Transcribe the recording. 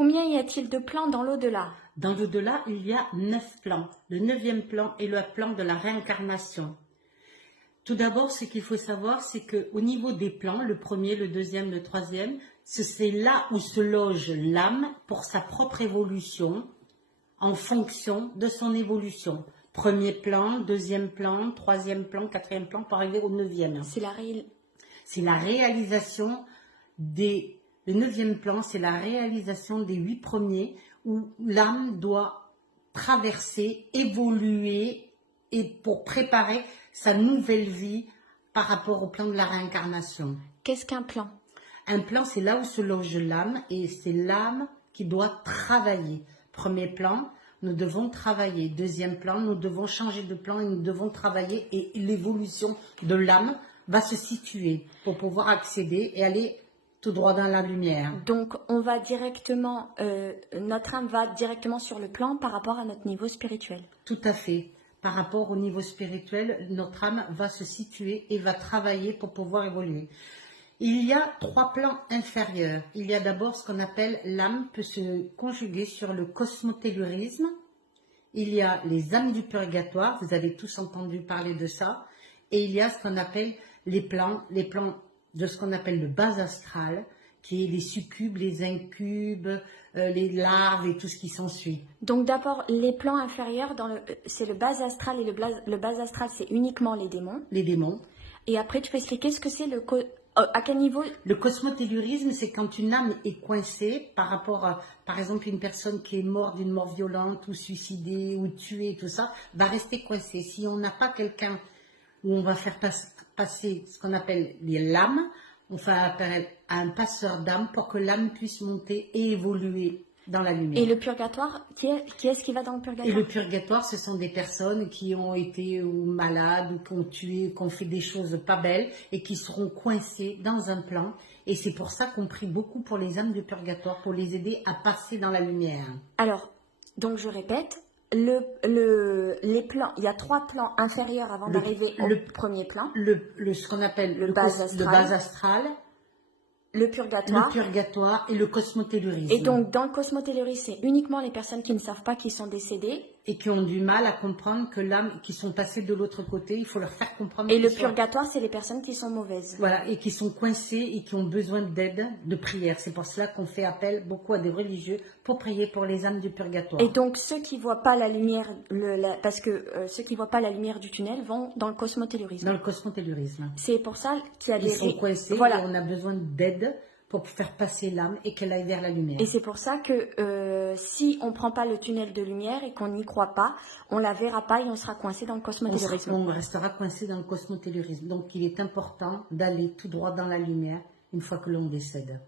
Combien y a-t-il de plans dans l'au-delà? Dans l'au-delà, il y a 9 plans. Le 9e plan est le plan de la réincarnation. Tout d'abord, ce qu'il faut savoir, c'est qu'au niveau des plans, le premier, le deuxième, le troisième, c'est là où se loge l'âme pour sa propre évolution, en fonction de son évolution. Premier plan, deuxième plan, troisième plan, quatrième plan, pour arriver au 9e. C'est la réalisation des... Le 9e plan, c'est la réalisation des 8 premiers, où l'âme doit traverser, évoluer, et pour préparer sa nouvelle vie par rapport au plan de la réincarnation. Qu'est-ce qu'un plan? Un plan, c'est là où se loge l'âme, et c'est l'âme qui doit travailler. Premier plan, nous devons travailler. Deuxième plan, nous devons changer de plan et nous devons travailler, et l'évolution de l'âme va se situer pour pouvoir accéder et aller tout droit dans la lumière. Donc, on va directement, notre âme va directement sur le plan par rapport à notre niveau spirituel. Tout à fait. Par rapport au niveau spirituel, notre âme va se situer et va travailler pour pouvoir évoluer. Il y a 3 plans inférieurs. Il y a d'abord ce qu'on appelle l'âme peut se conjuguer sur le cosmotellurisme. Il y a les âmes du purgatoire, vous avez tous entendu parler de ça. Et il y a ce qu'on appelle les plans de ce qu'on appelle le bas astral, qui est les succubes, les incubes, les larves et tout ce qui s'ensuit. Donc d'abord, les plans inférieurs, c'est le bas astral, et le bas astral, c'est uniquement les démons. Les démons. Et après, tu peux expliquer ce que c'est à quel niveau? Le cosmotellurisme, c'est quand une âme est coincée par rapport à, par exemple, une personne qui est morte d'une mort violente ou suicidée ou tuée, tout ça, va rester coincée. Si on n'a pas quelqu'un où on va faire passer ce qu'on appelle les lames, on fait appel à un passeur d'âme pour que l'âme puisse monter et évoluer dans la lumière. Et le purgatoire, qui est-ce qui va dans le purgatoire? Et le purgatoire, ce sont des personnes qui ont été malades ou qui ont tué, qui ont fait des choses pas belles et qui seront coincées dans un plan. Et c'est pour ça qu'on prie beaucoup pour les âmes du purgatoire, pour les aider à passer dans la lumière. Alors, donc je répète, les plans, il y a 3 plans inférieurs avant d'arriver au premier plan. Ce qu'on appelle le bas astral, le purgatoire et le cosmotellurisme. Et donc, dans le cosmotellurisme, c'est uniquement les personnes qui ne savent pas qu'ils sont décédés. Et qui ont du mal à comprendre que l'âme, qui sont passées de l'autre côté, il faut leur faire comprendre. Et le purgatoire, c'est les personnes qui sont mauvaises. Voilà, et qui sont coincées et qui ont besoin d'aide, de prière. C'est pour cela qu'on fait appel beaucoup à des religieux pour prier pour les âmes du purgatoire. Et donc, ceux qui ne voient pas la lumière, parce que ceux qui voient pas la lumière du tunnel vont dans le cosmotellurisme. Dans le cosmotellurisme. C'est pour ça qu'il y a Ils sont coincés, voilà. Et on a besoin d'aide pour faire passer l'âme et qu'elle aille vers la lumière. Et c'est pour ça que si on ne prend pas le tunnel de lumière et qu'on n'y croit pas, on ne la verra pas et on sera coincé dans le cosmotellurisme. On restera coincé dans le cosmotellurisme. Donc il est important d'aller tout droit dans la lumière une fois que l'on décède.